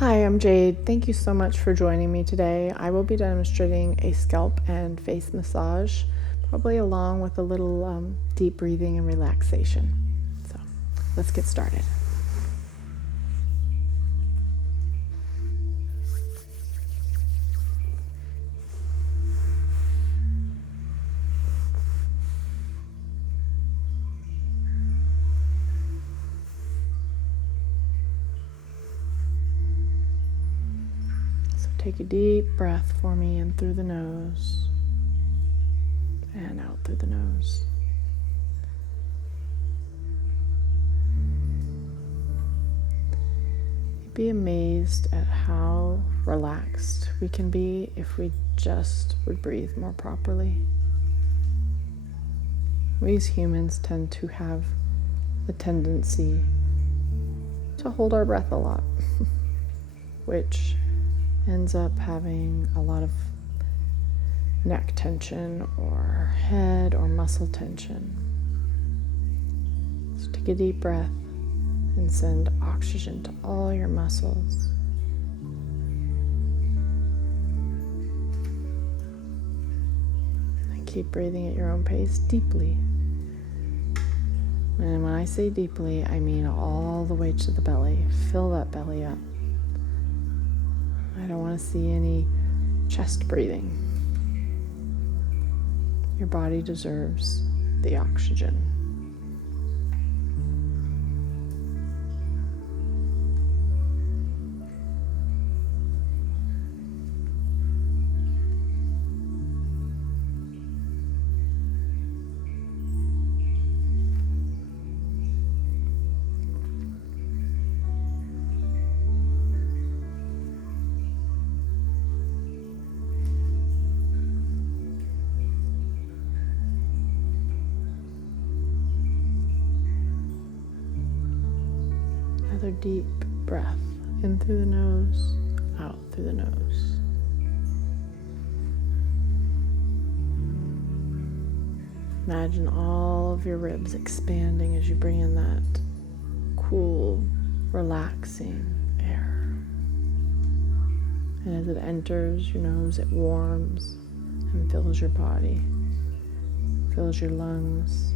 Hi, I'm Jade. Thank you so much for joining me today. I will be demonstrating a scalp and face massage, probably along with a little deep breathing and relaxation. So let's get started. Take a deep breath for me in through the nose and out through the nose. You'd be amazed at how relaxed we can be if we just would breathe more properly. We as humans tend to have the tendency to hold our breath a lot, which ends up having a lot of neck tension or head or muscle tension. So take a deep breath and send oxygen to all your muscles. And keep breathing at your own pace deeply. And when I say deeply, I mean all the way to the belly. Fill that belly up. I don't want to see any chest breathing. Your body deserves the oxygen. Another deep breath in through the nose, out through the nose. Imagine all of your ribs expanding as you bring in that cool, relaxing air. And as it enters your nose, it warms and fills your body, fills your lungs.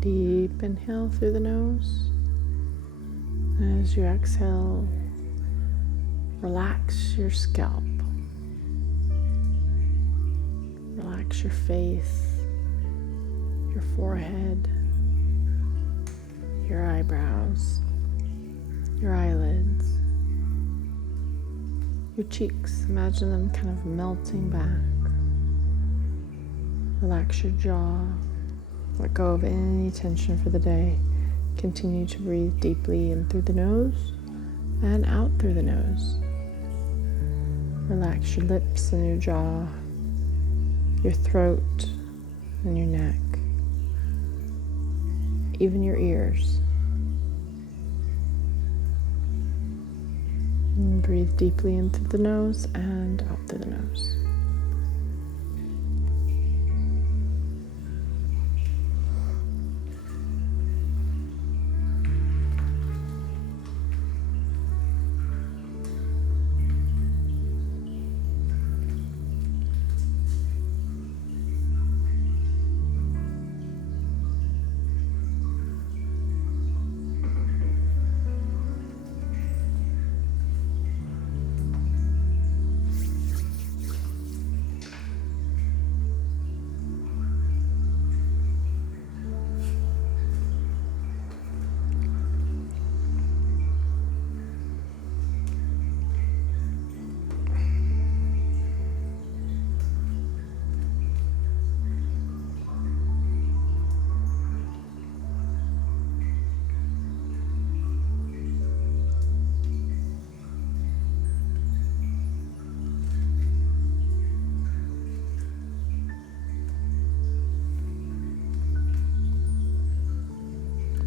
Deep inhale through the nose. As you exhale, relax your scalp. Relax your face, your forehead, your eyebrows, your eyelids, your cheeks. Imagine them kind of melting back. Relax your jaw. Let go of any tension for the day. Continue to breathe deeply in through the nose and out through the nose. Relax your lips and your jaw, your throat and your neck, even your ears. And breathe deeply in through the nose and out through the nose.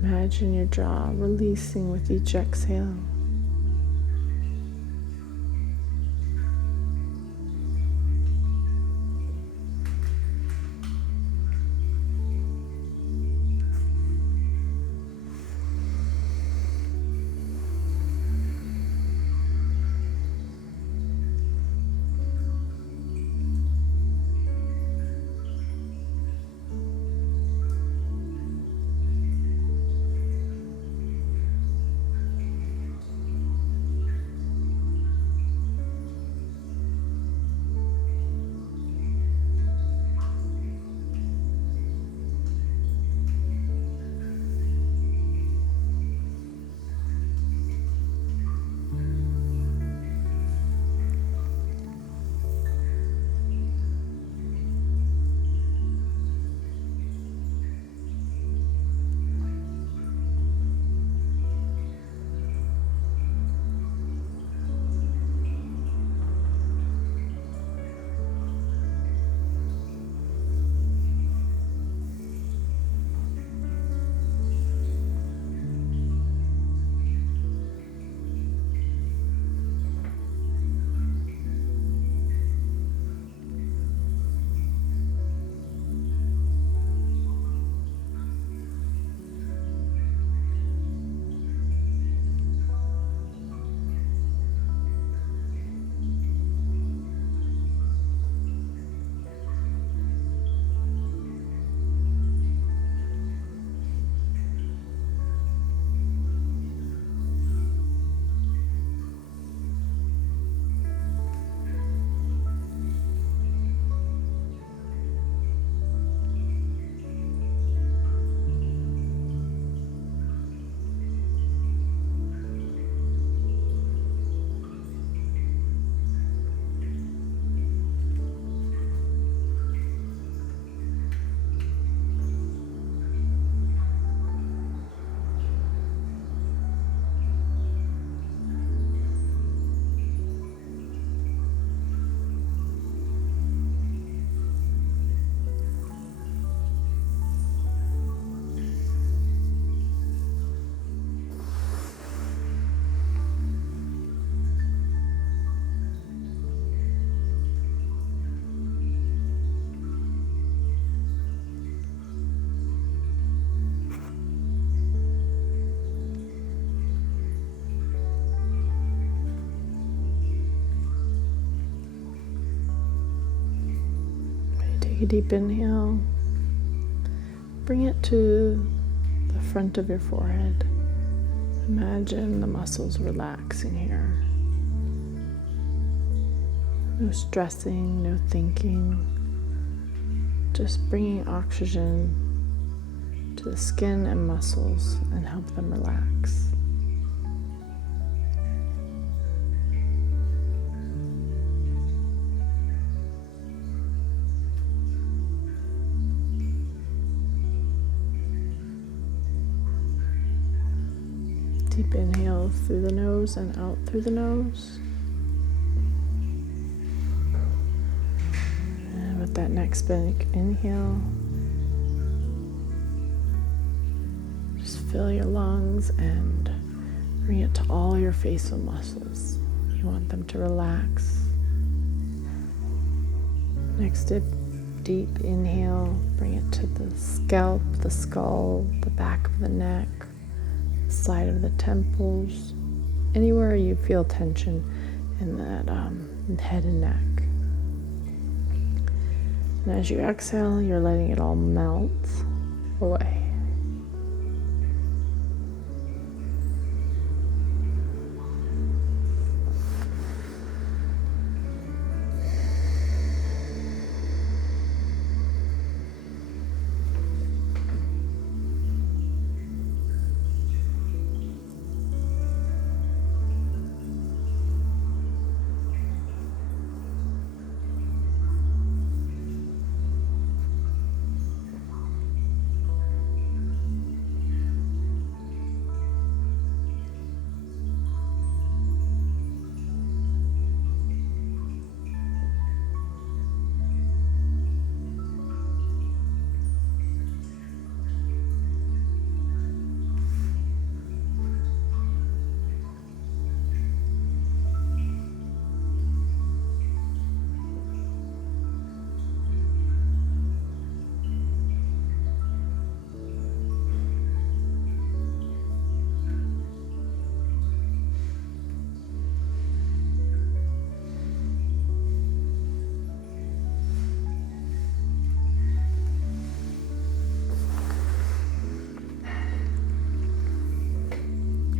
Imagine your jaw releasing with each exhale. Take a deep inhale. Bring it to the front of your forehead. Imagine the muscles relaxing here. No stressing, no thinking. Just bringing oxygen to the skin and muscles and help them relax. Deep inhale through the nose and out through the nose. And with that next big inhale, just fill your lungs and bring it to all your facial muscles. You want them to relax. Next deep inhale, bring it to the scalp, the skull, the back of the neck, the side of the temples, anywhere you feel tension in that head and neck. And as you exhale, you're letting it all melt away.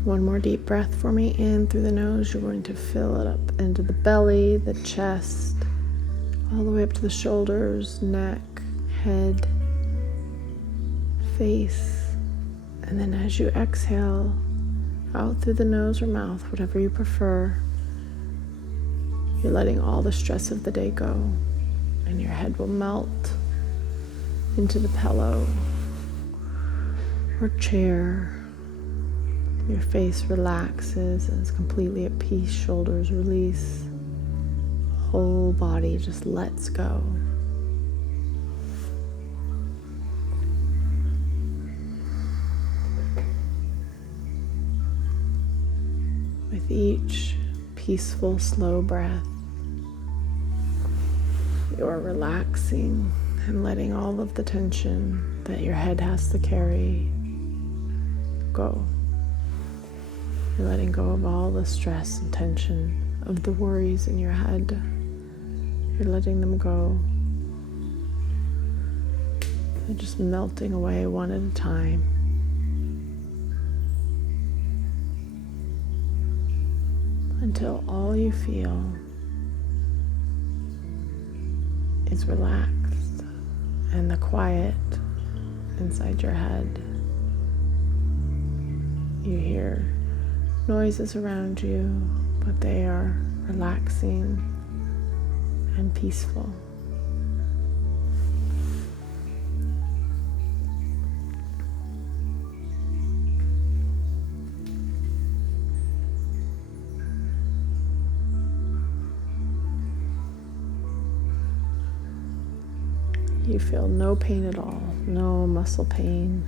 One more deep breath for me. In through the nose, you're going to fill it up into the belly, the chest, all the way up to the shoulders, neck, head, face. And then as you exhale, out through the nose or mouth, whatever you prefer, you're letting all the stress of the day go. And your head will melt into the pillow or chair. Your face relaxes and is completely at peace. Shoulders release. Whole body just lets go. With each peaceful, slow breath, you're relaxing and letting all of the tension that your head has to carry go. You're letting go of all the stress and tension of the worries in your head. You're letting them go. They're just melting away one at a time. Until all you feel is relaxed and the quiet inside your head. You hear noises around you, but they are relaxing and peaceful. You feel no pain at all, no muscle pain,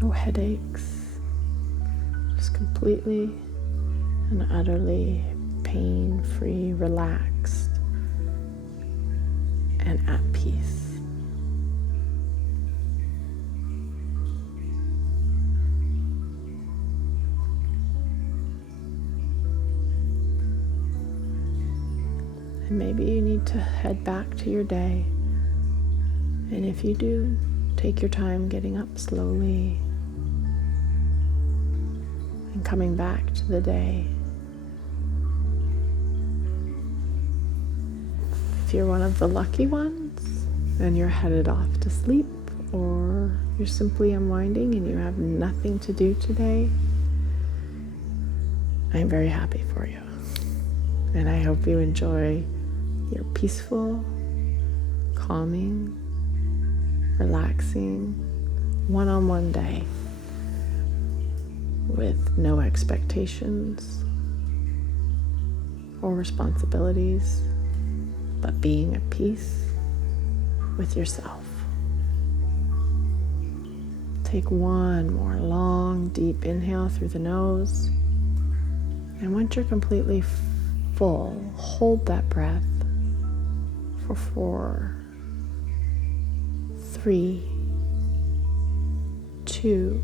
no headaches. Just completely and utterly pain-free, relaxed, and at peace. And maybe you need to head back to your day. And if you do, take your time getting up slowly and coming back to the day. If you're one of the lucky ones and you're headed off to sleep, or you're simply unwinding and you have nothing to do today, I'm very happy for you. And I hope you enjoy your peaceful, calming, relaxing, one-on-one day with no expectations or responsibilities, but being at peace with yourself. Take one more long, deep inhale through the nose. And once you're completely full, hold that breath for 4, 3, 2,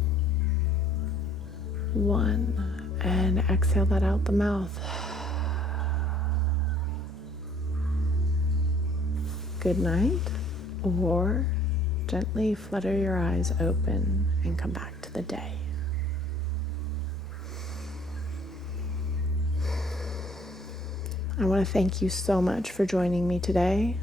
1, and exhale that out the mouth. Good night, or gently flutter your eyes open and come back to the day. I want to thank you so much for joining me today.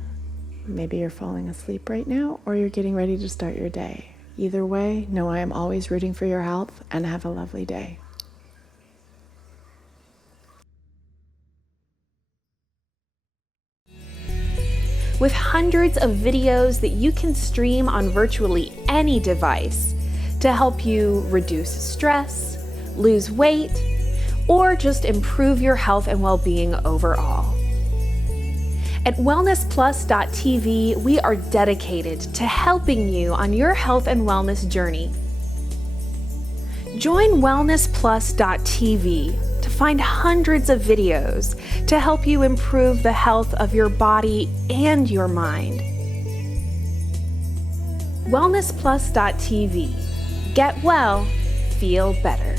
Maybe you're falling asleep right now, or you're getting ready to start your day. Either way, know I am always rooting for your health, and have a lovely day. With hundreds of videos that you can stream on virtually any device to help you reduce stress, lose weight, or just improve your health and well-being overall. At wellnessplus.tv, we are dedicated to helping you on your health and wellness journey. Join wellnessplus.tv to find hundreds of videos to help you improve the health of your body and your mind. wellnessplus.tv. Get well, feel better.